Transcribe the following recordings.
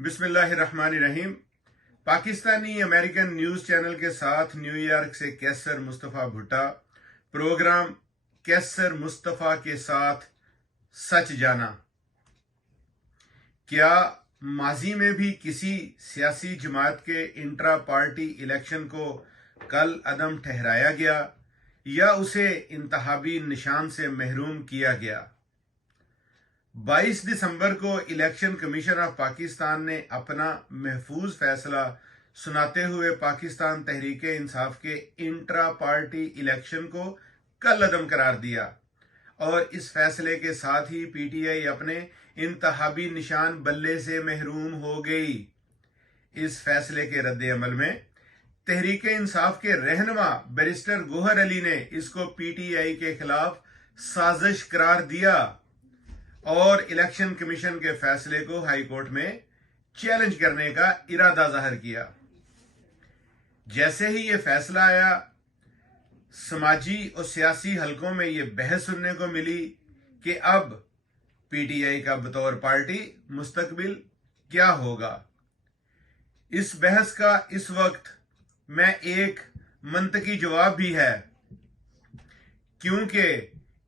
बिस्मिल्लाहिर्रहमानिर्रहीम। Pakistani American news channel के साथ न्यूयॉर्क से कैसर मुस्तफ़ा भुट्टा। प्रोग्राम कैसर मुस्तफ़ा के साथ सच जाना। क्या माजी में भी किसी सियासी जमात के इंट्रा पार्टी इलेक्शन को कल अदम ठहराया गया या उसे इंतहाबी निशान से महरूम किया गया? 22 दिसंबर को इलेक्शन कमीशन ऑफ पाकिस्तान ने अपना महफूज फैसला सुनाते हुए पाकिस्तान तहरीक इंसाफ के इंट्रा पार्टी इलेक्शन को कल अदम करार दिया और इस फैसले के साथ ही पीटीआई अपने इंतहाबी निशान बल्ले से महरूम हो गई। इस फैसले के रद्द अमल में तहरीक इंसाफ के रहनुमा बैरिस्टर गोहर अली ने इसको पीटीआई के खिलाफ साजिश करार दिया और इलेक्शन कमीशन के फैसले को हाई कोर्ट में चैलेंज करने का इरादा जाहिर किया। जैसे ही ये फैसला आया, समाजी और सियासी हलकों में ये बहस सुनने को मिली कि अब पीटीआई का बतौर पार्टी मुस्तकबिल क्या होगा। इस बहस का इस वक्त मैं एक मंतकी जवाब भी है, क्योंकि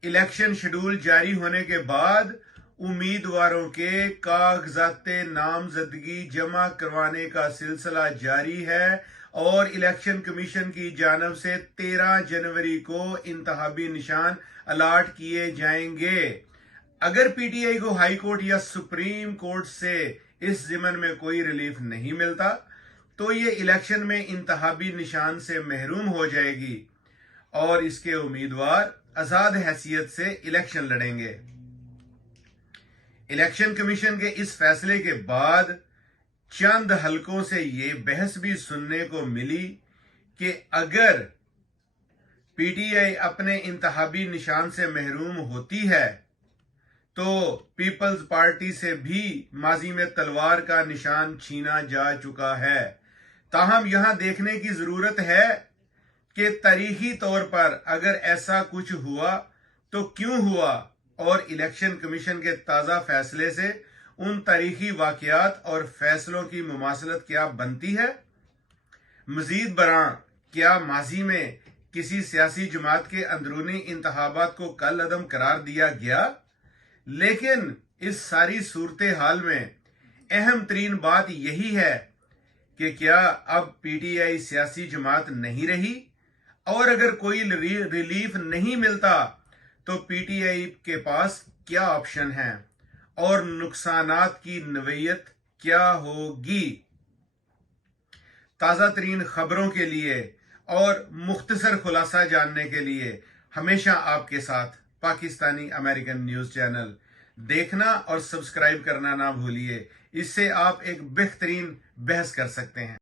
इलेक्शन शेड्यूल जारी होने के बाद उम्मीदवारों के कागजाते नामजदगी जमा करवाने का सिलसिला जारी है और इलेक्शन कमीशन की जानब से 13 जनवरी को इंतहाबी निशान अलाट किए जाएंगे। अगर पीटीआई को हाई कोर्ट या सुप्रीम कोर्ट से इस जिमन में कोई रिलीफ नहीं मिलता तो ये इलेक्शन में इंतहाबी निशान से महरूम हो जाएगी और इसके उम्मीदवार आजाद हैसियत से इलेक्शन लड़ेंगे। इलेक्शन कमीशन के इस फैसले के बाद चंद हलकों से ये बहस भी सुनने को मिली कि अगर पीटीआई अपने इंतहाबी निशान से महरूम होती है तो पीपल्स पार्टी से भी माजी में तलवार का निशान छीना जा चुका है। ताहम यहां देखने की जरूरत है कि तारीखी तौर पर अगर ऐसा कुछ हुआ तो क्यों हुआ और इलेक्शन कमीशन के ताजा फैसले से उन तारीखी वाकयात और फैसलों की मुमासलत क्या बनती है। मजीद बरां, क्या माजी में किसी सियासी जमात के अंदरूनी इंतखाबात को कल अदम करार दिया गया? लेकिन इस सारी सूरत हाल में अहम तरीन बात यही है कि क्या अब पीटीआई सियासी जमात नहीं रही, और अगर कोई रिलीफ नहीं मिलता तो पीटीआई के पास क्या ऑप्शन है और नुकसानात की नवीयत क्या होगी। ताजा तरीन खबरों के लिए और मुख्तसर खुलासा जानने के लिए हमेशा आपके साथ पाकिस्तानी अमेरिकन न्यूज़ चैनल देखना और सब्सक्राइब करना ना भूलिए। इससे आप एक बेहतरीन बहस कर सकते हैं।